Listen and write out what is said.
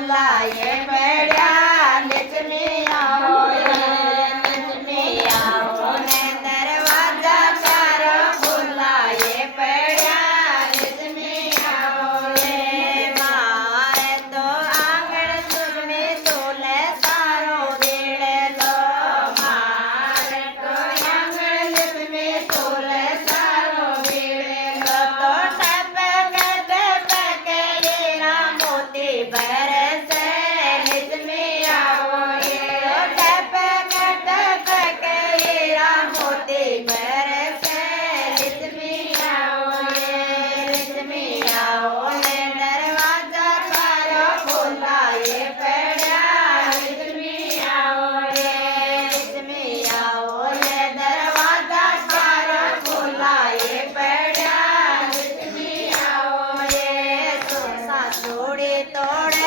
ખોલાયે પડ્યા લક્ષ્મી આવો લક્ષ્મી આવો ને દરવાજા ચાર ખોલાયે પડ્યા લક્ષ્મી આવો રે મારે તો આંગણ સુરમી તોલે સારો વેળેલો મારે તો આંગણ લક્ષ્મી તોલે સારો વેળેલો તો ટપકે હીરા મોતી બરસે લક્ષ્મી આવો રે ટપકે હીરા મોતી બરસે લક્ષ્મી આવો રે લક્ષ્મી આવો ને દરવાજા ચારો ખોલાયે પડ્યા લક્ષ્મી આવો રે લક્ષ્મી આવો ને દરવાજા ચારો ખોલાયે પડ્યા લક્ષ્મી આવો રે સોસા તોડે તોડે